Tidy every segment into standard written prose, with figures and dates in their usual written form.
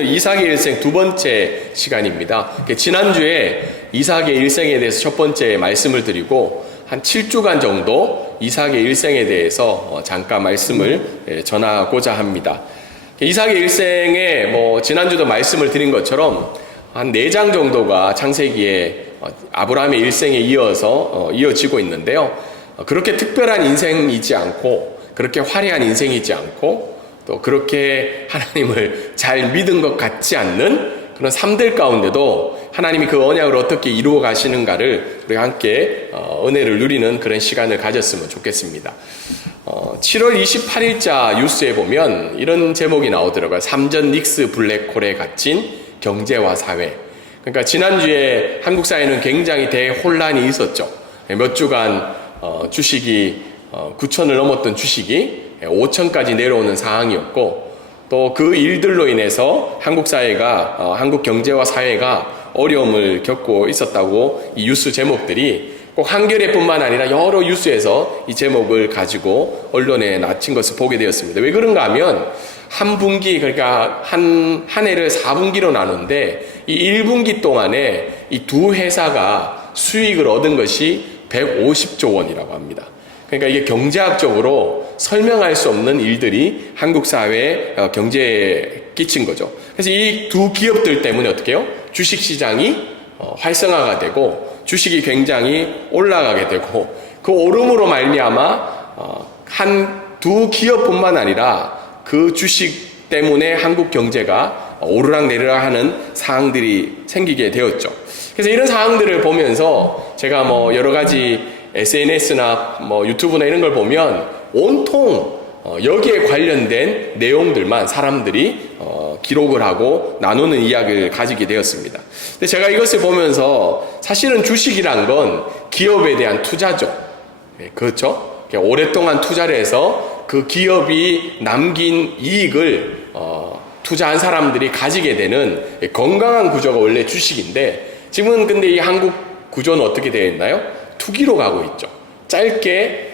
오늘 이삭의 일생 두 번째 시간입니다. 지난주에 이삭의 일생에 대해서 첫 번째 말씀을 드리고 한 7주간 정도 이삭의 일생에 대해서 잠깐 말씀을 전하고자 합니다. 이삭의 일생에 지난주도 말씀을 드린 것처럼 한 4장 정도가 창세기에 아브라함의 일생에 이어지고 있는데요. 그렇게 특별한 인생이지 않고 그렇게 화려한 인생이지 않고 또 그렇게 하나님을 잘 믿은 것 같지 않는 그런 삶들 가운데도 하나님이 그 언약을 어떻게 이루어 가시는가를 우리가 함께 은혜를 누리는 그런 시간을 가졌으면 좋겠습니다. 7월 28일자 뉴스에 보면 이런 제목이 나오더라고요. 삼전 닉스 블랙홀에 갇힌 경제와 사회. 그러니까 지난주에 한국 사회는 굉장히 대혼란이 있었죠. 몇 주간 주식이 9천을 넘었던 주식이 5천까지 내려오는 상황이었고, 또 그 일들로 인해서 한국 사회가 한국 경제와 사회가 어려움을 겪고 있었다고 이 뉴스 제목들이 꼭 한겨레뿐만 아니라 여러 뉴스에서 이 제목을 가지고 언론에 나친 것을 보게 되었습니다. 왜 그런가 하면 한 분기, 그러니까 한 해를 4분기로 나누는데 이 1분기 동안에 이 두 회사가 수익을 얻은 것이 150조 원이라고 합니다. 그러니까 이게 경제학적으로 설명할 수 없는 일들이 한국 사회의 경제에 끼친 거죠. 그래서 이 두 기업들 때문에 어떻게 해요? 주식시장이 활성화가 되고 주식이 굉장히 올라가게 되고 그 오름으로 말미암아 한 두 기업뿐만 아니라 그 주식 때문에 한국 경제가 오르락내리락 하는 상황들이 생기게 되었죠. 그래서 이런 상황들을 보면서 제가 여러 가지 SNS나 유튜브나 이런 걸 보면 온통 여기에 관련된 내용들만 사람들이 기록을 하고 나누는 이야기를 가지게 되었습니다. 근데 제가 이것을 보면서 사실은 주식이란 건 기업에 대한 투자죠. 그렇죠? 오랫동안 투자를 해서 그 기업이 남긴 이익을 투자한 사람들이 가지게 되는 건강한 구조가 원래 주식인데, 지금은 근데 이 한국 구조는 어떻게 되어 있나요? 투기로 가고 있죠. 짧게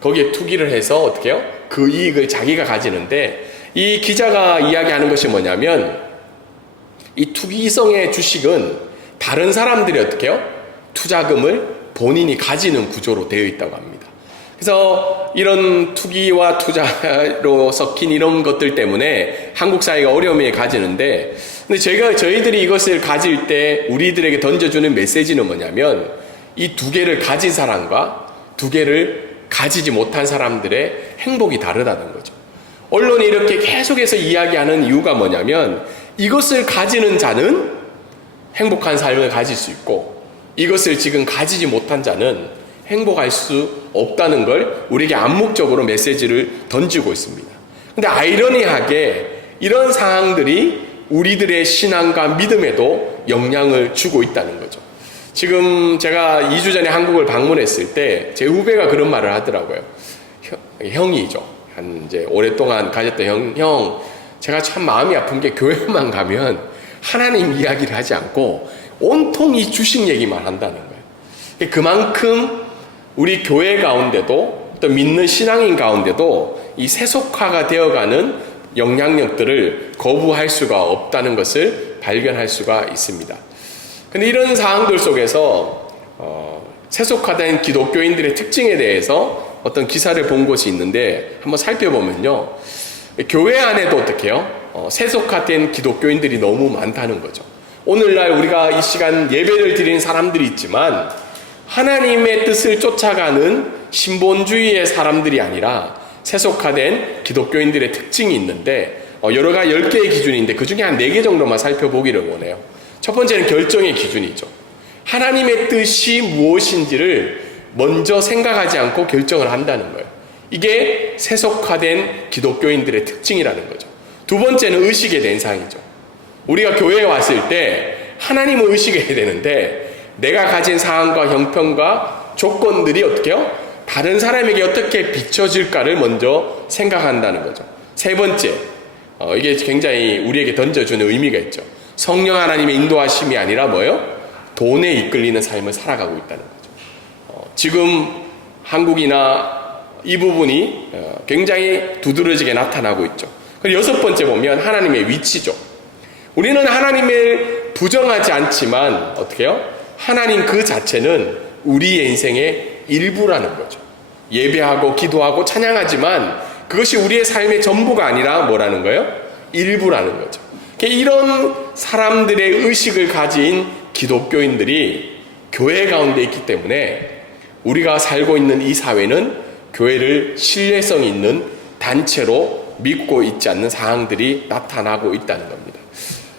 거기에 투기를 해서 어떻게 해요? 그 이익을 자기가 가지는데, 이 기자가 이야기하는 것이 뭐냐면 이 투기성의 주식은 다른 사람들이 어떻게 해요? 투자금을 본인이 가지는 구조로 되어 있다고 합니다. 그래서 이런 투기와 투자로 섞인 이런 것들 때문에 한국 사회가 어려움에 가지는데, 근데 저희들이 이것을 가질 때 우리들에게 던져주는 메시지는 뭐냐면 이 두 개를 가진 사람과 두 개를 가지지 못한 사람들의 행복이 다르다는 거죠. 언론이 이렇게 계속해서 이야기하는 이유가 뭐냐면 이것을 가지는 자는 행복한 삶을 가질 수 있고 이것을 지금 가지지 못한 자는 행복할 수 없다는 걸 우리에게 암묵적으로 메시지를 던지고 있습니다. 근데 아이러니하게 이런 상황들이 우리들의 신앙과 믿음에도 영향을 주고 있다는 거죠. 지금 제가 2주 전에 한국을 방문했을 때 제 후배가 그런 말을 하더라고요. 형이죠. 이제 오랫동안 가졌던 형, 제가 참 마음이 아픈 게 교회만 가면 하나님 이야기를 하지 않고 온통 이 주식 얘기만 한다는 거예요. 그만큼 우리 교회 가운데도 또 믿는 신앙인 가운데도 이 세속화가 되어가는 영향력들을 거부할 수가 없다는 것을 발견할 수가 있습니다. 근데 이런 상황들 속에서 세속화된 기독교인들의 특징에 대해서 어떤 기사를 본 곳이 있는데 한번 살펴보면요, 교회 안에도 어떻게 해요? 세속화된 기독교인들이 너무 많다는 거죠. 오늘날 우리가 이 시간 예배를 드리는 사람들이 있지만 하나님의 뜻을 쫓아가는 신본주의의 사람들이 아니라 세속화된 기독교인들의 특징이 있는데 여러가 10개의 기준인데 그 중에 한 4개 정도만 살펴보기를 원해요. 첫 번째는 결정의 기준이죠. 하나님의 뜻이 무엇인지를 먼저 생각하지 않고 결정을 한다는 거예요. 이게 세속화된 기독교인들의 특징이라는 거죠. 두 번째는 의식의 대상이죠. 우리가 교회에 왔을 때 하나님을 의식해야 되는데 내가 가진 상황과 형편과 조건들이 어떻게 해요? 다른 사람에게 어떻게 비춰질까를 먼저 생각한다는 거죠. 세 번째, 이게 굉장히 우리에게 던져주는 의미가 있죠. 성령 하나님의 인도하심이 아니라 뭐예요? 돈에 이끌리는 삶을 살아가고 있다는 거죠. 지금 한국이나 이 부분이 굉장히 두드러지게 나타나고 있죠. 그리고 6번째 보면 하나님의 위치죠. 우리는 하나님을 부정하지 않지만 어떻게 해요? 하나님 그 자체는 우리의 인생의 일부라는 거죠. 예배하고 기도하고 찬양하지만 그것이 우리의 삶의 전부가 아니라 뭐라는 거예요? 일부라는 거죠. 이런 사람들의 의식을 가진 기독교인들이 교회 가운데 있기 때문에 우리가 살고 있는 이 사회는 교회를 신뢰성 있는 단체로 믿고 있지 않는 상황들이 나타나고 있다는 겁니다.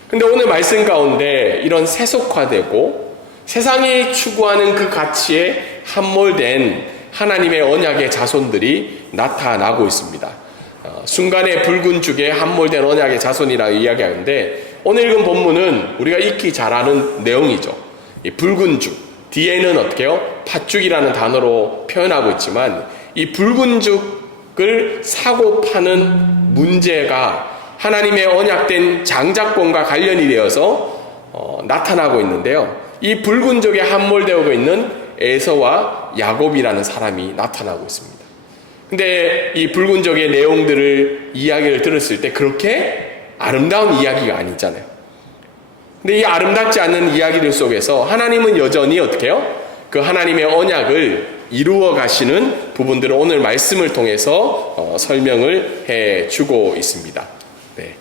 근데 오늘 말씀 가운데 이런 세속화되고 세상이 추구하는 그 가치에 함몰된 하나님의 언약의 자손들이 나타나고 있습니다. 순간의 붉은 죽에 함몰된 언약의 자손이라고 이야기하는데 오늘 읽은 본문은 우리가 익히 잘 아는 내용이죠. 이 붉은 죽, 뒤에는 어떻게 해요? 팥죽이라는 단어로 표현하고 있지만 이 붉은 죽을 사고 파는 문제가 하나님의 언약된 장자권과 관련이 되어서 나타나고 있는데요. 이 붉은 족에 함몰되어 있는 에서와 야곱이라는 사람이 나타나고 있습니다. 근데 이 붉은 족의 내용들을 이야기를 들었을 때 그렇게 아름다운 이야기가 아니잖아요. 근데 이 아름답지 않은 이야기들 속에서 하나님은 여전히 어떻게 해요? 그 하나님의 언약을 이루어 가시는 부분들을 오늘 말씀을 통해서 설명을 해 주고 있습니다. 네.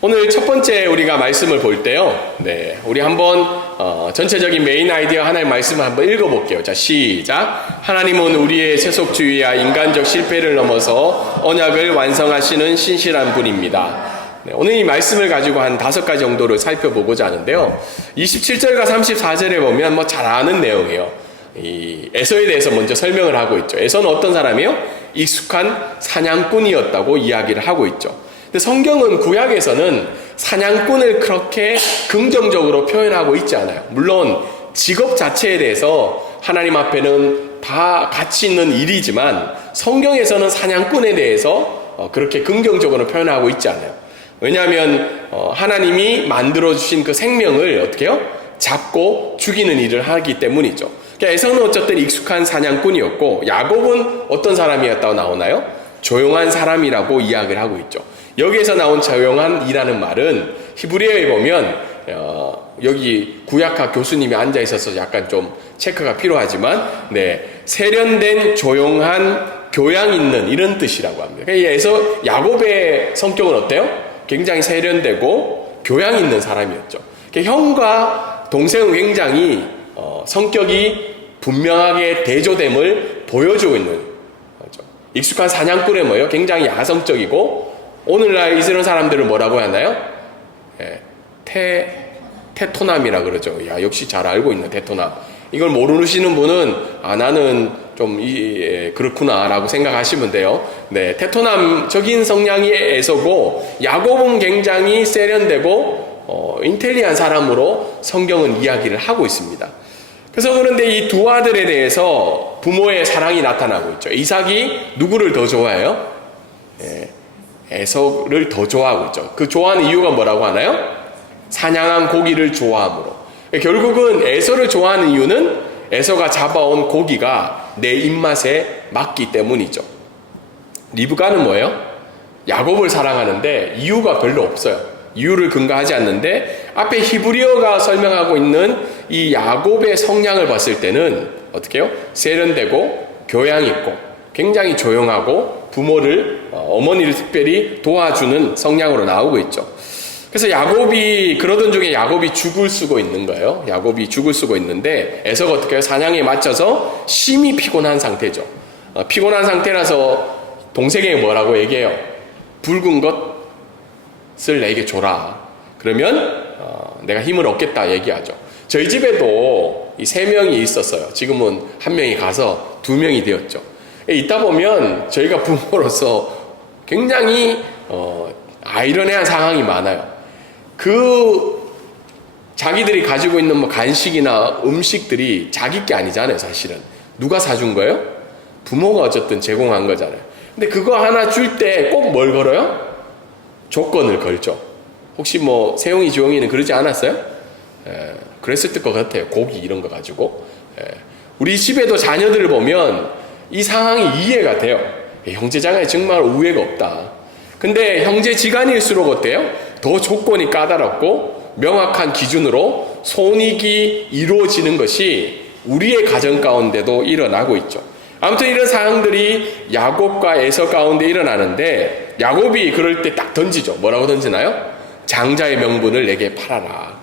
오늘 첫 번째 우리가 말씀을 볼 때요. 네. 우리 한번 전체적인 메인 아이디어 하나의 말씀을 한번 읽어볼게요. 자, 시작. 하나님은 우리의 세속주의와 인간적 실패를 넘어서 언약을 완성하시는 신실한 분입니다. 네, 오늘 이 말씀을 가지고 한 5가지 정도를 살펴보고자 하는데요. 27절과 34절에 보면 뭐 잘 아는 내용이에요. 이 에서에 대해서 먼저 설명을 하고 있죠. 에서는 어떤 사람이에요? 익숙한 사냥꾼이었다고 이야기를 하고 있죠. 근데 성경은 구약에서는 사냥꾼을 그렇게 긍정적으로 표현하고 있지 않아요. 물론 직업 자체에 대해서 하나님 앞에는 다 가치 있는 일이지만 성경에서는 사냥꾼에 대해서 그렇게 긍정적으로 표현하고 있지 않아요. 왜냐하면 하나님이 만들어주신 그 생명을 어떻게 해요? 잡고 죽이는 일을 하기 때문이죠. 그러니까 에서는 어쨌든 익숙한 사냥꾼이었고 야곱은 어떤 사람이었다고 나오나요? 조용한 사람이라고 이야기를 하고 있죠. 여기에서 나온 조용한이라는 말은 히브리어에 보면 여기 구약학 교수님이 앉아 있어서 약간 좀 체크가 필요하지만 세련된 조용한 교양 있는 이런 뜻이라고 합니다. 그래서 야곱의 성격은 어때요? 굉장히 세련되고 교양 있는 사람이었죠. 형과 동생은 굉장히 성격이 분명하게 대조됨을 보여주고 있는 거죠. 익숙한 사냥꾼의 뭐예요? 굉장히 야성적이고 오늘날 이스라엘 사람들은 뭐라고 하나요? 테토남이라 그러죠. 야, 역시 잘 알고 있는 테토남. 이걸 모르시는 분은 나는 좀 그렇구나 라고 생각하시면 돼요. 네, 테토남적인 성향이 에서고 야곱은 굉장히 세련되고 인텔리한 사람으로 성경은 이야기를 하고 있습니다. 그래서 그런데 이 두 아들에 대해서 부모의 사랑이 나타나고 있죠. 이삭이 누구를 더 좋아해요? 에서를 더 좋아하고 있죠. 그 좋아하는 이유가 뭐라고 하나요? 사냥한 고기를 좋아함으로. 결국은 에서를 좋아하는 이유는 에서가 잡아온 고기가 내 입맛에 맞기 때문이죠. 리브가는 뭐예요? 야곱을 사랑하는데 이유가 별로 없어요. 이유를 근거하지 않는데 앞에 히브리어가 설명하고 있는 이 야곱의 성향을 봤을 때는 어떻게 해요? 세련되고 교양 있고 굉장히 조용하고 부모를 어머니를 특별히 도와주는 성향으로 나오고 있죠. 그래서 야곱이 그러던 중에 야곱이 죽을 쓰고 있는 거예요. 야곱이 죽을 쓰고 있는데 에서가 어떻게 해요? 사냥에 맞춰서 심히 피곤한 상태죠. 피곤한 상태라서 동생에게 뭐라고 얘기해요? 붉은 것을 내게 줘라. 그러면 내가 힘을 얻겠다 얘기하죠. 저희 집에도 이 3명이 있었어요. 지금은 1명이 가서 2명이 되었죠. 있다 보면 저희가 부모로서 굉장히 아이러니한 상황이 많아요. 자기들이 가지고 있는 뭐 간식이나 음식들이 자기 게 아니잖아요, 사실은. 누가 사준 거예요? 부모가 어쨌든 제공한 거잖아요. 근데 그거 하나 줄 때 꼭 뭘 걸어요? 조건을 걸죠. 혹시 뭐 세용이 주영이는 그러지 않았어요? 그랬을 것 같아요. 고기 이런 거 가지고. 우리 집에도 자녀들을 보면 이 상황이 이해가 돼요. 형제자간에 정말 우애가 없다. 근데 형제지간일수록 어때요? 더 조건이 까다롭고 명확한 기준으로 손익이 이루어지는 것이 우리의 가정 가운데도 일어나고 있죠. 아무튼 이런 상황들이 야곱과 에서 가운데 일어나는데 야곱이 그럴 때 딱 던지죠. 뭐라고 던지나요? 장자의 명분을 내게 팔아라.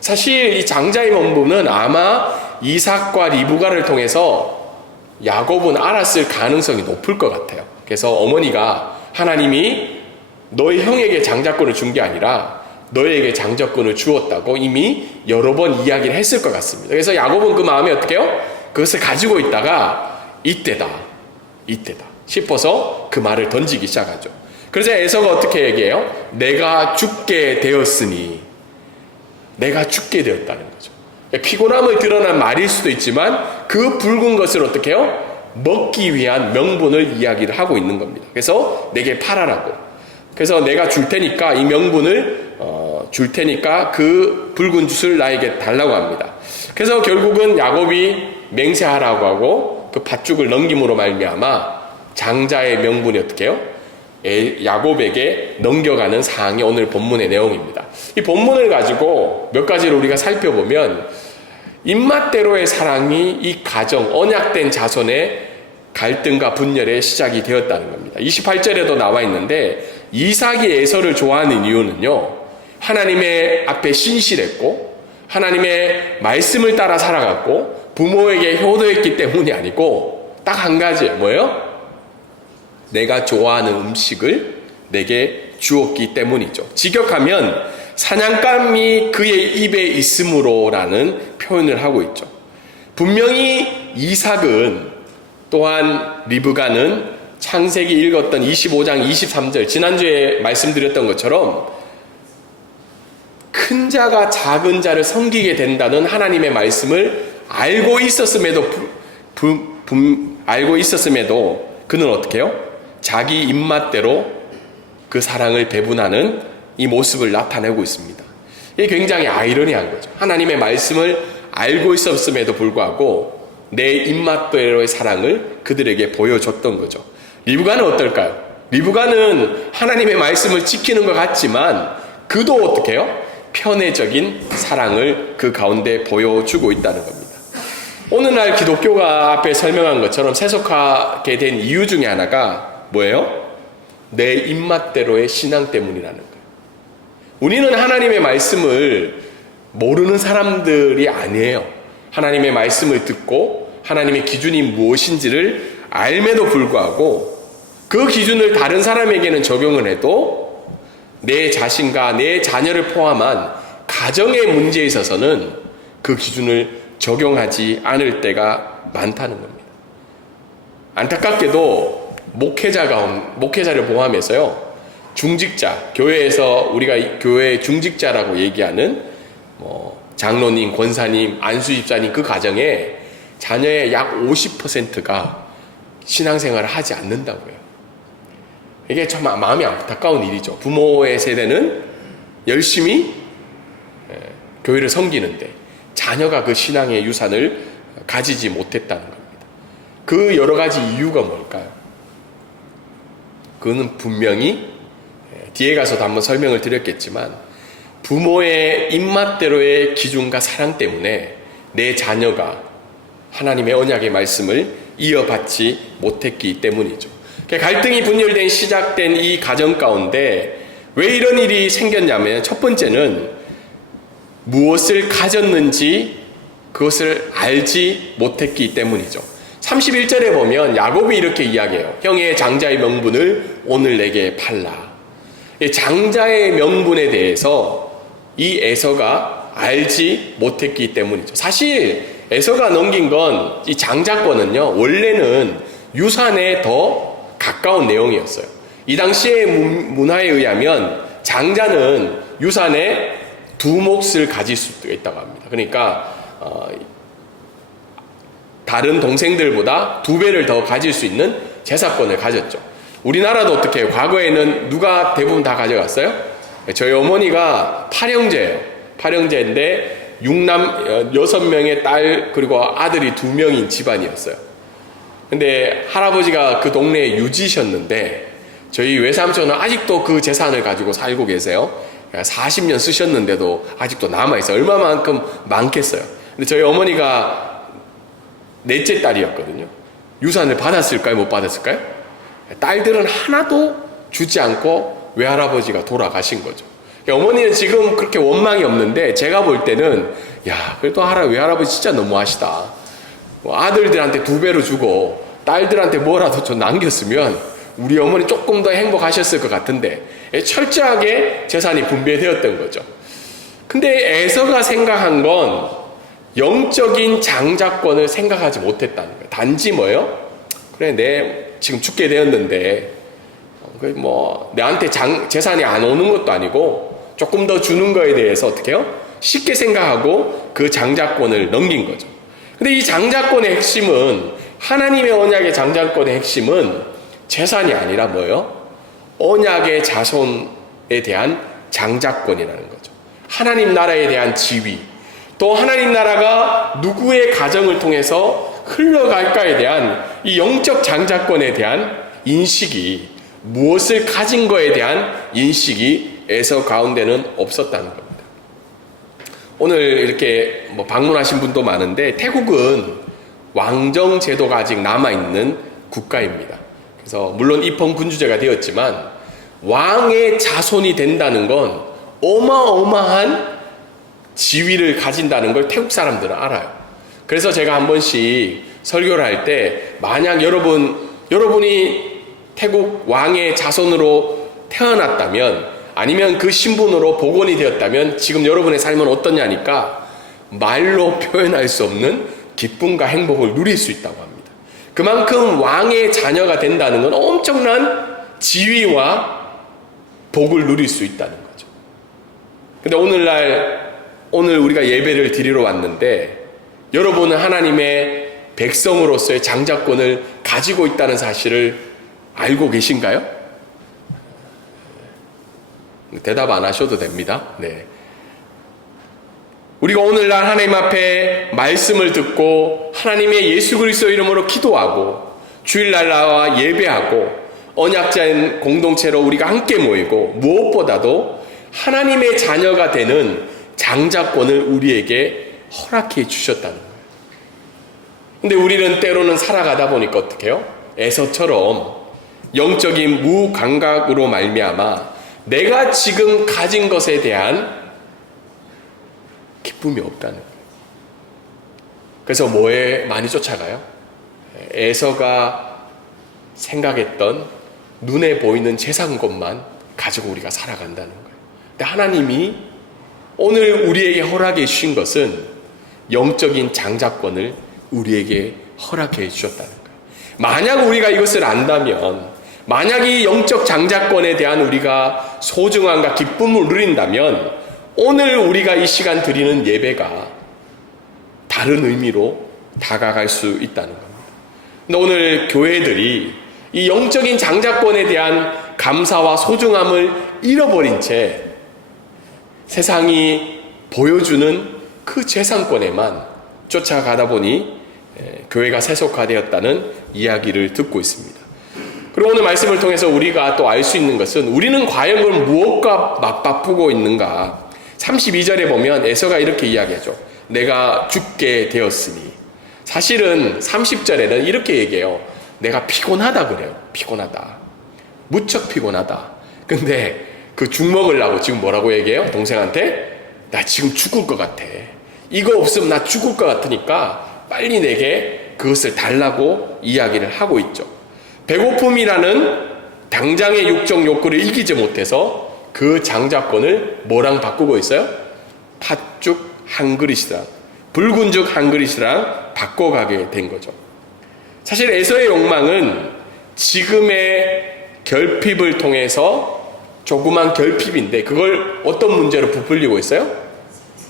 사실 이 장자의 명분은 아마 이삭과 리브가를 통해서 야곱은 알았을 가능성이 높을 것 같아요. 그래서 어머니가 하나님이 너의 형에게 장자권을 준 게 아니라 너에게 장자권을 주었다고 이미 여러 번 이야기를 했을 것 같습니다. 그래서 야곱은 그 마음에 어떻게 해요? 그것을 가지고 있다가 이때다 싶어서 그 말을 던지기 시작하죠. 그래서 에서가 어떻게 얘기해요? 내가 죽게 되었으니, 내가 죽게 되었다는 거죠. 피곤함을 드러난 말일 수도 있지만 그 붉은 것을 어떻게 해요? 먹기 위한 명분을 이야기를 하고 있는 겁니다. 그래서 내게 팔아라고. 그래서 내가 줄 테니까 이 명분을 줄 테니까 그 붉은 jut을 나에게 달라고 합니다. 그래서 결국은 야곱이 맹세하라고 하고 그 팥죽을 넘김으로 말미암아 장자의 명분이 어떻게 해요? 야곱에게 넘겨가는 사항이 오늘 본문의 내용입니다. 이 본문을 가지고 몇 가지를 우리가 살펴보면 입맛대로의 사랑이 이 가정, 언약된 자손의 갈등과 분열의 시작이 되었다는 겁니다. 28절에도 나와 있는데 이삭이 에서를 좋아하는 이유는요, 하나님의 앞에 신실했고 하나님의 말씀을 따라 살아갔고 부모에게 효도했기 때문이 아니고 딱 한 가지예요. 뭐예요? 내가 좋아하는 음식을 내게 주었기 때문이죠. 직역하면 사냥감이 그의 입에 있으므로라는 표현을 하고 있죠. 분명히 이삭은 또한 리브가는 창세기 읽었던 25장 23절 지난주에 말씀드렸던 것처럼 큰 자가 작은 자를 섬기게 된다는 하나님의 말씀을 알고 있었음에도 그는 어떻게 해요? 자기 입맛대로 그 사랑을 배분하는 이 모습을 나타내고 있습니다. 이게 굉장히 아이러니한 거죠. 하나님의 말씀을 알고 있었음에도 불구하고 내 입맛대로의 사랑을 그들에게 보여줬던 거죠. 리브가는 어떨까요? 리브가는 하나님의 말씀을 지키는 것 같지만 그도 어떻게 해요? 편애적인 사랑을 그 가운데 보여주고 있다는 겁니다. 오늘날 기독교가 앞에 설명한 것처럼 세속하게 된 이유 중에 하나가 뭐예요? 내 입맛대로의 신앙 때문이라는 거예요. 우리는 하나님의 말씀을 모르는 사람들이 아니에요. 하나님의 말씀을 듣고 하나님의 기준이 무엇인지를 알매도 불구하고 그 기준을 다른 사람에게는 적용을 해도 내 자신과 내 자녀를 포함한 가정의 문제에 있어서는 그 기준을 적용하지 않을 때가 많다는 겁니다. 안타깝게도 목회자를 포함해서요, 중직자, 교회에서 우리가 교회의 중직자라고 얘기하는 장로님, 권사님, 안수집사님 그 가정에 자녀의 약 50%가 신앙생활을 하지 않는다고 해요. 이게 참 마음이 안타까운 일이죠. 부모의 세대는 열심히 교회를 섬기는데 자녀가 그 신앙의 유산을 가지지 못했다는 겁니다. 그 여러 가지 이유가 뭘까요? 그거는 분명히 뒤에 가서도 한번 설명을 드렸겠지만 부모의 입맛대로의 기준과 사랑 때문에 내 자녀가 하나님의 언약의 말씀을 이어받지 못했기 때문이죠. 갈등이 분열된 시작된 이 가정 가운데 왜 이런 일이 생겼냐면 첫 번째는 무엇을 가졌는지 그것을 알지 못했기 때문이죠. 31절에 보면 야곱이 이렇게 이야기해요. 형의 장자의 명분을 오늘 내게 팔라. 장자의 명분에 대해서 이 에서가 알지 못했기 때문이죠. 사실 에서가 넘긴 건 이 장자권은요, 원래는 유산에 더 가까운 내용이었어요. 이 당시의 문화에 의하면 장자는 유산에 두 몫을 가질 수도 있다고 합니다. 그러니까 다른 동생들보다 2배를 더 가질 수 있는 재산권을 가졌죠. 우리나라도 어떻게 해요? 과거에는 누가 대부분 다 가져갔어요? 저희 어머니가 8형제예요. 8형제인데 6명의 딸 그리고 아들이 2명인 집안이었어요. 근데 할아버지가 그 동네에 유지셨는데 저희 외삼촌은 아직도 그 재산을 가지고 살고 계세요. 40년 쓰셨는데도 아직도 남아있어요. 얼마만큼 많겠어요. 근데 저희 어머니가 넷째 딸이었거든요. 유산을 받았을까요? 못 받았을까요? 딸들은 하나도 주지 않고 외할아버지가 돌아가신 거죠. 어머니는 지금 그렇게 원망이 없는데 제가 볼 때는 야, 그래도 외할아버지 진짜 너무하시다. 아들들한테 2배로 주고 딸들한테 뭐라도 좀 남겼으면 우리 어머니 조금 더 행복하셨을 것 같은데 철저하게 재산이 분배되었던 거죠. 근데 에서가 생각한 건 영적인 장자권을 생각하지 못했다는 거예요. 단지 뭐예요? 그래, 내 지금 죽게 되었는데 뭐 내한테 재산이 안 오는 것도 아니고 조금 더 주는 거에 대해서 어떻게 해요? 쉽게 생각하고 그 장자권을 넘긴 거죠. 근데 이 장자권의 핵심은, 하나님의 언약의 장자권의 핵심은 재산이 아니라 뭐예요? 언약의 자손에 대한 장자권이라는 거죠. 하나님 나라에 대한 지위, 또 하나님 나라가 누구의 가정을 통해서 흘러갈까에 대한 이 영적 장자권에 대한 인식이, 무엇을 가진 거에 대한 인식이 에서 가운데는 없었다는 겁니다. 오늘 이렇게 방문하신 분도 많은데 태국은 왕정 제도가 아직 남아있는 국가입니다. 그래서 물론 입헌 군주제가 되었지만 왕의 자손이 된다는 건 어마어마한 지위를 가진다는 걸 태국 사람들은 알아요. 그래서 제가 한 번씩 설교를 할 때 만약 여러분이 태국 왕의 자손으로 태어났다면, 아니면 그 신분으로 복원이 되었다면 지금 여러분의 삶은 어떠냐니까 말로 표현할 수 없는 기쁨과 행복을 누릴 수 있다고 합니다. 그만큼 왕의 자녀가 된다는 건 엄청난 지위와 복을 누릴 수 있다는 거죠. 근데 오늘 우리가 예배를 드리러 왔는데 여러분은 하나님의 백성으로서의 장자권을 가지고 있다는 사실을 알고 계신가요? 대답 안 하셔도 됩니다. 네. 우리가 오늘날 하나님 앞에 말씀을 듣고 하나님의 예수 그리스도 이름으로 기도하고 주일날 나와 예배하고 언약자인 공동체로 우리가 함께 모이고 무엇보다도 하나님의 자녀가 되는 장자권을 우리에게 허락해 주셨다는 거예요. 근데 우리는 때로는 살아가다 보니까 어떻게 해요? 에서처럼 영적인 무감각으로 말미암아 내가 지금 가진 것에 대한 기쁨이 없다는 거예요. 그래서 뭐에 많이 쫓아가요? 에서가 생각했던 눈에 보이는 재산 것만 가지고 우리가 살아간다는 거예요. 근데 하나님이 오늘 우리에게 허락해 주신 것은 영적인 장자권을 우리에게 허락해 주셨다는 거예요. 만약 우리가 이것을 안다면, 만약 이 영적 장자권에 대한 우리가 소중함과 기쁨을 누린다면 오늘 우리가 이 시간 드리는 예배가 다른 의미로 다가갈 수 있다는 겁니다. 근데 오늘 교회들이 이 영적인 장자권에 대한 감사와 소중함을 잃어버린 채 세상이 보여주는 그 재산권에만 쫓아가다 보니 교회가 세속화되었다는 이야기를 듣고 있습니다. 그리고 오늘 말씀을 통해서 우리가 또 알 수 있는 것은 우리는 과연 그럼 무엇과 맞바꾸고 있는가? 32절에 보면 에서가 이렇게 이야기하죠. 내가 죽게 되었으니. 사실은 30절에는 이렇게 얘기해요. 내가 피곤하다 그래요. 피곤하다. 무척 피곤하다. 근데 그 죽 먹으려고 지금 뭐라고 얘기해요? 동생한테? 나 지금 죽을 것 같아. 이거 없으면 나 죽을 것 같으니까 빨리 내게 그것을 달라고 이야기를 하고 있죠. 배고픔이라는 당장의 육적 욕구를 이기지 못해서 그 장자권을 뭐랑 바꾸고 있어요? 팥죽 한 그릇이랑, 붉은 죽 한 그릇이랑 바꿔가게 된 거죠. 사실 에서의 욕망은 지금의 결핍을 통해서 조그만 결핍인데 그걸 어떤 문제로 부풀리고 있어요?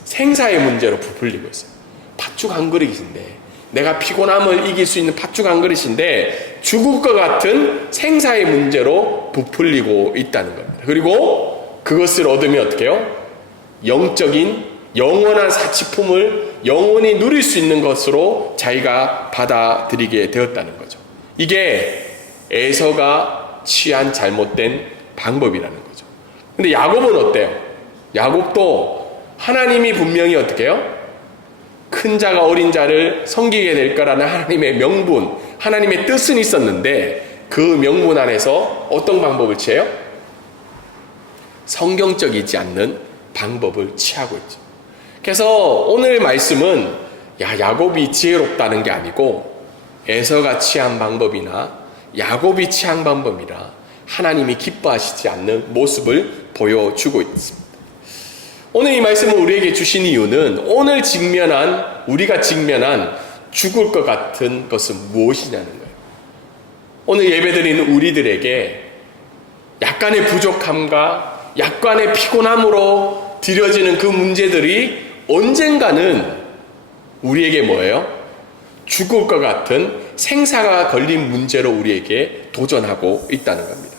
생사의 문제로 부풀리고 있어요. 팥죽 한 그릇인데, 내가 피곤함을 이길 수 있는 팥죽 한 그릇인데 죽을 것 같은 생사의 문제로 부풀리고 있다는 겁니다. 그리고 그것을 얻으면 어떻게 해요? 영적인 영원한 사치품을 영원히 누릴 수 있는 것으로 자기가 받아들이게 되었다는 거죠. 이게 에서가 취한 잘못된 방법이라는 거죠. 근데 야곱은 어때요? 야곱도 하나님이 분명히 어떻게 해요? 큰 자가 어린 자를 섬기게 될 거라는 하나님의 명분, 하나님의 뜻은 있었는데 그 명분 안에서 어떤 방법을 취해요? 성경적이지 않는 방법을 취하고 있죠. 그래서 오늘 말씀은 야곱이 지혜롭다는 게 아니고 에서가 취한 방법이나 야곱이 취한 방법이라 하나님이 기뻐하시지 않는 모습을 보여주고 있습니다. 오늘 이 말씀을 우리에게 주신 이유는 오늘 우리가 직면한 죽을 것 같은 것은 무엇이냐는 거예요. 오늘 예배드리는 우리들에게 약간의 부족함과 약간의 피곤함으로 드려지는 그 문제들이 언젠가는 우리에게 뭐예요? 죽을 것 같은 생사가 걸린 문제로 우리에게 도전하고 있다는 겁니다.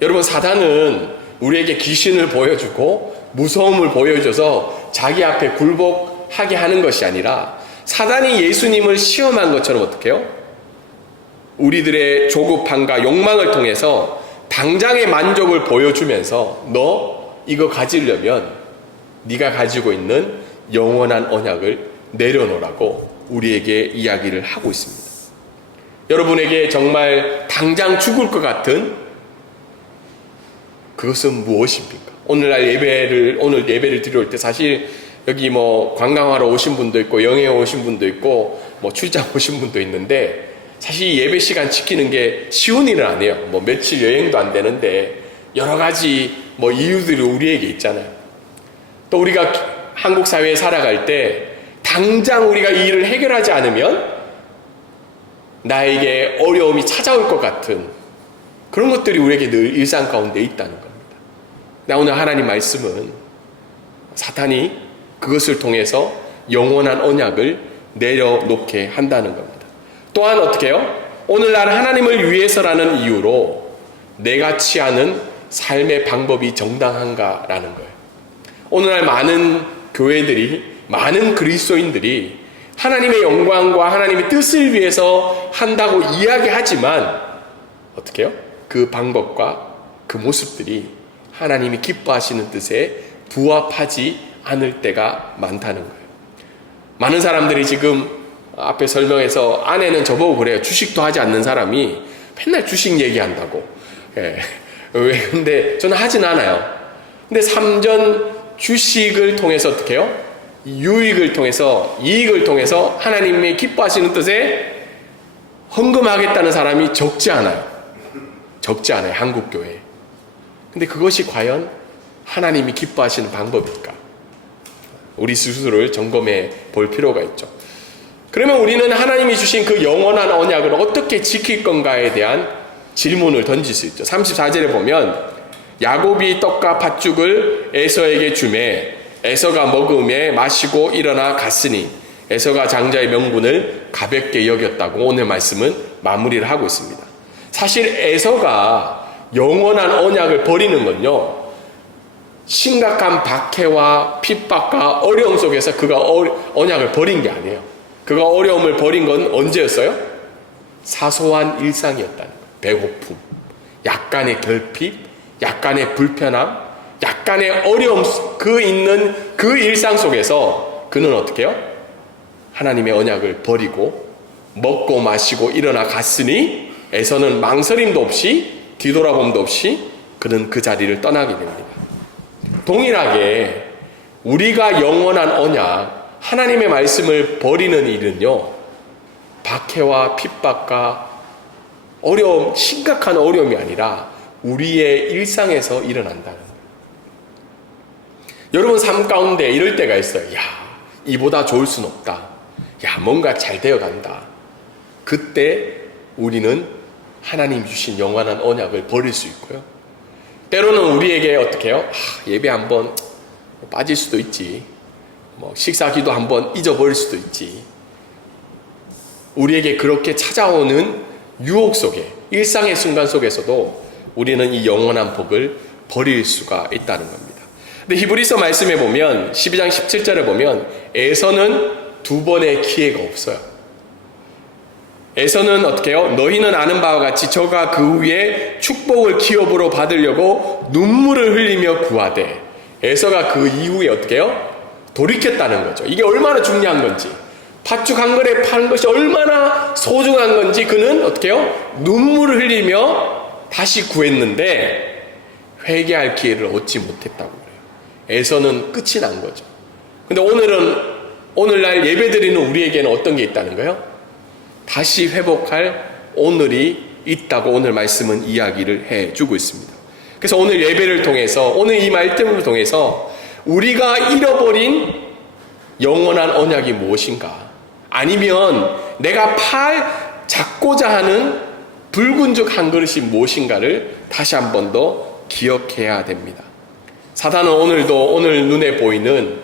여러분, 사단은 우리에게 귀신을 보여주고 무서움을 보여줘서 자기 앞에 굴복하게 하는 것이 아니라 사단이 예수님을 시험한 것처럼 어떻게 해요? 우리들의 조급함과 욕망을 통해서 당장의 만족을 보여주면서 너 이거 가지려면 네가 가지고 있는 영원한 언약을 내려놓으라고 우리에게 이야기를 하고 있습니다. 여러분에게 정말 당장 죽을 것 같은 그것은 무엇입니까? 오늘 예배를 드려올 때 사실 여기 관광하러 오신 분도 있고 영해 오신 분도 있고 출장 오신 분도 있는데 사실 예배 시간 지키는 게 쉬운 일은 아니에요. 며칠 여행도 안 되는데 여러 가지 이유들이 우리에게 있잖아요. 또 우리가 한국 사회에 살아갈 때 당장 우리가 이 일을 해결하지 않으면 나에게 어려움이 찾아올 것 같은 그런 것들이 우리에게 늘 일상 가운데 있다는 겁니다. 오늘 하나님 말씀은 사탄이 그것을 통해서 영원한 언약을 내려놓게 한다는 겁니다. 또한 어떻게 해요? 오늘날 하나님을 위해서라는 이유로 내가 취하는 삶의 방법이 정당한가라는 거예요. 오늘날 많은 교회들이, 많은 그리스도인들이 하나님의 영광과 하나님의 뜻을 위해서 한다고 이야기하지만 어떻게 해요? 그 방법과 그 모습들이 하나님이 기뻐하시는 뜻에 부합하지 않을 때가 많다는 거예요. 많은 사람들이 지금 앞에 설명해서 아내는 저보고 그래요. 주식도 하지 않는 사람이 맨날 주식 얘기한다고. 근데 저는 하진 않아요. 근데 삼전 주식을 통해서 어떻게 해요? 유익을 통해서, 이익을 통해서 하나님이 기뻐하시는 뜻에 헌금하겠다는 사람이 적지 않아요. 한국교회에. 근데 그것이 과연 하나님이 기뻐하시는 방법일까? 우리 스스로를 점검해 볼 필요가 있죠. 그러면 우리는 하나님이 주신 그 영원한 언약을 어떻게 지킬 건가에 대한 질문을 던질 수 있죠. 34절에 보면 야곱이 떡과 팥죽을 에서에게 주매 에서가 먹음에 마시고 일어나 갔으니 에서가 장자의 명분을 가볍게 여겼다고 오늘 말씀은 마무리를 하고 있습니다. 사실 에서가 영원한 언약을 버리는 건요, 심각한 박해와 핍박과 어려움 속에서 그가 언약을 버린 게 아니에요. 그가 어려움을 버린 건 언제였어요? 사소한 일상이었다는 거예요. 배고픔, 약간의 결핍, 약간의 불편함, 약간의 어려움 있는 그 일상 속에서 그는 어떻게 해요? 하나님의 언약을 버리고 먹고 마시고 일어나 갔으니 에서는 망설임도 없이 뒤돌아봄도 없이 그는 그 자리를 떠나게 됩니다. 동일하게 우리가 영원한 언약, 하나님의 말씀을 버리는 일은요, 박해와 핍박과 어려움, 심각한 어려움이 아니라 우리의 일상에서 일어난다는 거예요. 여러분 삶 가운데 이럴 때가 있어요. 이보다 좋을 순 없다. 뭔가 잘 되어간다. 그때 우리는 하나님 주신 영원한 언약을 버릴 수 있고요. 때로는 우리에게 어떻게 해요? 예배 한번 빠질 수도 있지. 식사 기도 한번 잊어버릴 수도 있지. 우리에게 그렇게 찾아오는 유혹 속에, 일상의 순간 속에서도 우리는 이 영원한 복을 버릴 수가 있다는 겁니다. 근데 히브리서 말씀에 보면 12장 17절에 보면 에서는 두 번의 기회가 없어요. 에서는 어떻게 해요? 너희는 아는 바와 같이 저가 그 후에 축복을 기업으로 받으려고 눈물을 흘리며 구하되, 에서가 그 이후에 어떻게 해요? 돌이켰다는 거죠. 이게 얼마나 중요한 건지, 팥죽 한 그릇 파는 것이 얼마나 소중한 건지 그는 어떻게 해요? 눈물을 흘리며 다시 구했는데 회개할 기회를 얻지 못했다고 그래요. 에서는 끝이 난 거죠. 근데 오늘날 예배드리는 우리에게는 어떤 게 있다는 거예요? 다시 회복할 오늘이 있다고 오늘 말씀은 이야기를 해주고 있습니다. 그래서 오늘 예배를 통해서, 오늘 이 말씀을 통해서 우리가 잃어버린 영원한 언약이 무엇인가, 아니면 내가 잡고자 하는 붉은 죽 한 그릇이 무엇인가를 다시 한 번 더 기억해야 됩니다. 사단은 오늘도 오늘 눈에 보이는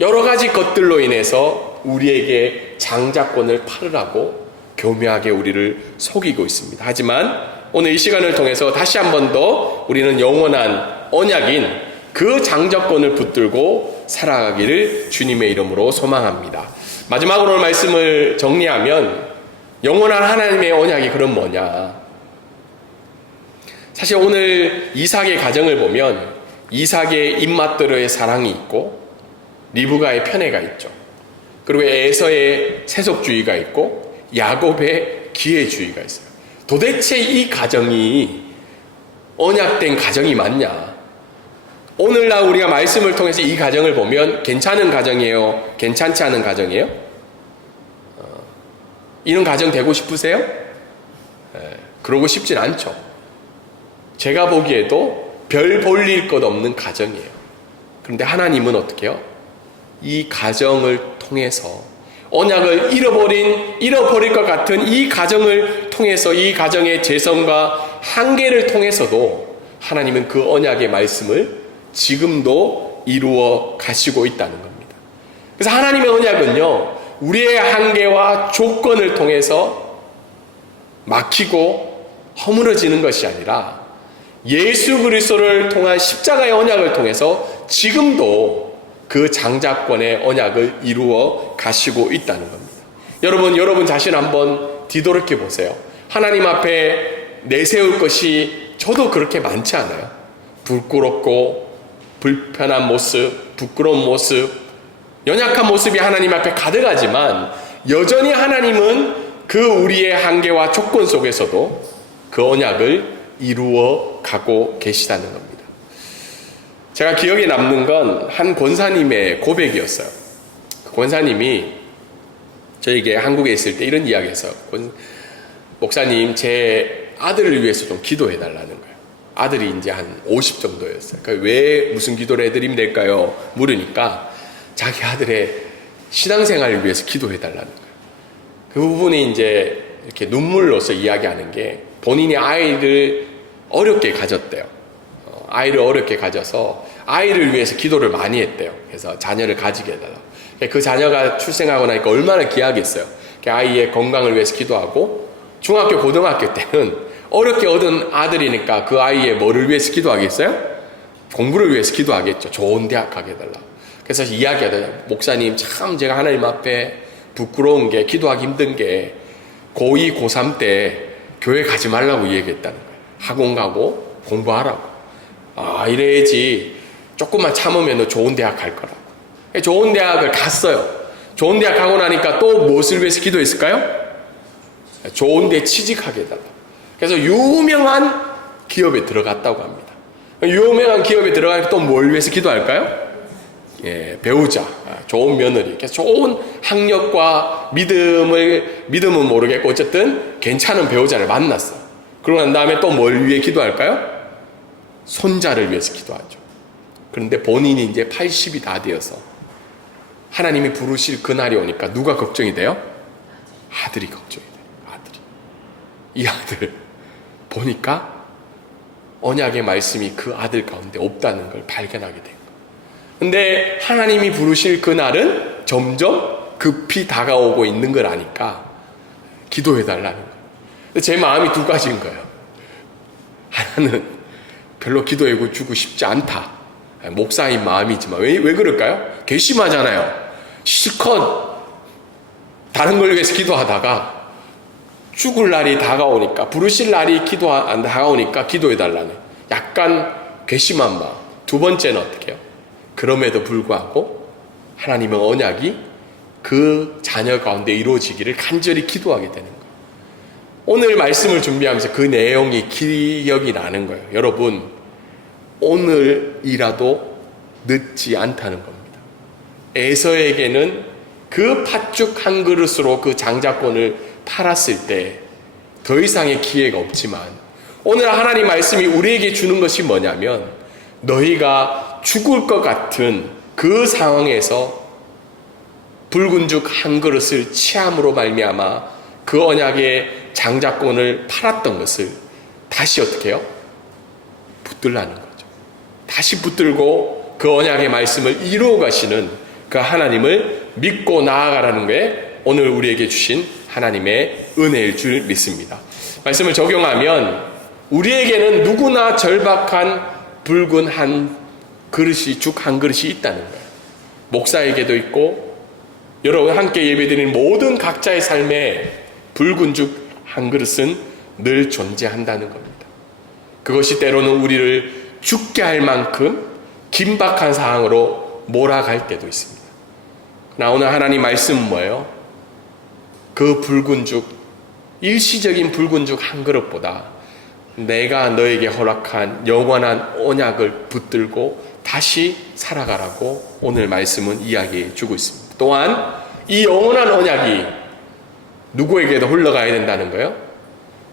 여러 가지 것들로 인해서 우리에게 장자권을 팔으라고 교묘하게 우리를 속이고 있습니다. 하지만 오늘 이 시간을 통해서 다시 한 번 더 우리는 영원한 언약인 그 장자권을 붙들고 살아가기를 주님의 이름으로 소망합니다. 마지막으로 말씀을 정리하면 영원한 하나님의 언약이 그럼 뭐냐? 사실 오늘 이삭의 가정을 보면 이삭의 입맛대로의 사랑이 있고 리브가의 편애가 있죠. 그리고 에서의 세속주의가 있고 야곱의 기회주의가 있어요. 도대체 이 가정이 언약된 가정이 맞냐? 오늘날 우리가 말씀을 통해서 이 가정을 보면 괜찮은 가정이에요? 괜찮지 않은 가정이에요? 이런 가정 되고 싶으세요? 그러고 싶진 않죠. 제가 보기에도 별 볼일 것 없는 가정이에요. 그런데 하나님은 어떻게 해요? 이 가정을 통해서 언약을 잃어버릴 것 같은 이 가정을 통해서, 이 가정의 재성과 한계를 통해서도 하나님은 그 언약의 말씀을 지금도 이루어 가시고 있다는 겁니다. 그래서 하나님의 언약은요, 우리의 한계와 조건을 통해서 막히고 허물어지는 것이 아니라 예수 그리스도를 통한 십자가의 언약을 통해서 지금도 그 장자권의 언약을 이루어 가시고 있다는 겁니다. 여러분 자신 한번 뒤돌이켜 보세요. 하나님 앞에 내세울 것이 저도 그렇게 많지 않아요. 부끄럽고 불편한 모습, 부끄러운 모습, 연약한 모습이 하나님 앞에 가득하지만 여전히 하나님은 그 우리의 한계와 조건 속에서도 그 언약을 이루어 가고 계시다는 겁니다. 제가 기억에 남는 건 한 권사님의 고백이었어요. 그 권사님이 저에게 한국에 있을 때 이런 이야기 했어요. 목사님, 제 아들을 위해서 좀 기도해 달라는 거예요. 아들이 이제 한 50 정도였어요. 그러니까 왜 무슨 기도를 해드리면 될까요? 물으니까 자기 아들의 신앙생활을 위해서 기도해 달라는 거예요. 그 부분이 이제 이렇게 눈물로서 이야기하는 게 본인이 아이를 어렵게 가졌대요. 아이를 어렵게 가져서 아이를 위해서 기도를 많이 했대요. 그래서 자녀를 가지게 해달라고. 그 자녀가 출생하고 나니까 얼마나 귀하겠어요. 아이의 건강을 위해서 기도하고, 중학교, 고등학교 때는 어렵게 얻은 아들이니까 그 아이의 뭐를 위해서 기도하겠어요? 공부를 위해서 기도하겠죠. 좋은 대학 가게 해달라고. 그래서 이야기하더라고요. 목사님, 참 제가 하나님 앞에 부끄러운 게, 기도하기 힘든 게 고2, 고3 때 교회 가지 말라고 얘기했다는 거예요. 학원 가고 공부하라고. 이래야지 조금만 참으면 너 좋은 대학 갈 거라고. 좋은 대학을 갔어요. 좋은 대학 가고 나니까 또 무엇을 위해서 기도했을까요? 좋은 데 취직하게 해달라고. 그래서 유명한 기업에 들어갔다고 합니다. 유명한 기업에 들어가니까 또 뭘 위해서 기도할까요? 배우자, 좋은 며느리, 좋은 학력과 믿음은 모르겠고 어쨌든 괜찮은 배우자를 만났어. 그러고 난 다음에 또 뭘 위해 기도할까요? 손자를 위해서 기도하죠. 그런데 본인이 이제 80이 다 되어서 하나님이 부르실 그날이 오니까 누가 걱정이 돼요? 아들이 걱정이 돼요. 아들이. 이 아들 보니까 언약의 말씀이 그 아들 가운데 없다는 걸 발견하게 된 거예요. 근데 하나님이 부르실 그날은 점점 급히 다가오고 있는 걸 아니까 기도해달라는 거예요. 근데 제 마음이 두 가지인 거예요. 하나는 별로 기도해주고 싶지 않다. 목사인 마음이지만 왜 그럴까요? 괘씸하잖아요. 실컷 다른 걸 위해서 기도하다가 죽을 날이 다가오니까, 부르실 날이 다가오니까 기도해달라는 약간 괘씸한 마음. 두 번째는 어떻게 해요? 그럼에도 불구하고 하나님의 언약이 그 자녀 가운데 이루어지기를 간절히 기도하게 되는 거예요. 오늘 말씀을 준비하면서 그 내용이 기억이 나는 거예요. 여러분, 오늘이라도 늦지 않다는 겁니다. 에서에게는 그 팥죽 한 그릇으로 그 장자권을 팔았을 때 더 이상의 기회가 없지만, 오늘 하나님 말씀이 우리에게 주는 것이 뭐냐면, 너희가 죽을 것 같은 그 상황에서 붉은 죽 한 그릇을 취함으로 말미암아 그 언약의 장자권을 팔았던 것을 다시 어떻게 해요? 붙들라는 거죠. 다시 붙들고 그 언약의 말씀을 이루어 가시는 그 하나님을 믿고 나아가라는 게 오늘 우리에게 주신 하나님의 은혜일 줄 믿습니다. 말씀을 적용하면 우리에게는 누구나 절박한 붉은 한 그릇이, 죽 한 그릇이 있다는 거예요. 목사에게도 있고 여러분 함께 예배드리는 모든 각자의 삶에 붉은 죽 한 그릇은 늘 존재한다는 겁니다. 그것이 때로는 우리를 죽게 할 만큼 긴박한 상황으로 몰아갈 때도 있습니다. 그러나 오늘 하나님 말씀은 뭐예요? 그 붉은 죽, 일시적인 붉은 죽 한 그릇보다 내가 너에게 허락한 영원한 언약을 붙들고 다시 살아가라고 오늘 말씀은 이야기해 주고 있습니다. 또한 이 영원한 언약이 누구에게도 흘러가야 된다는 거예요.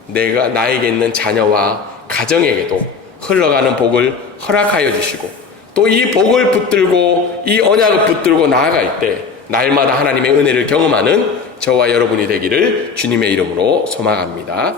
나에게 있는 자녀와 가정에게도 흘러가는 복을 허락하여 주시고, 또 이 복을 붙들고 이 언약을 붙들고 나아갈 때 날마다 하나님의 은혜를 경험하는 저와 여러분이 되기를 주님의 이름으로 소망합니다.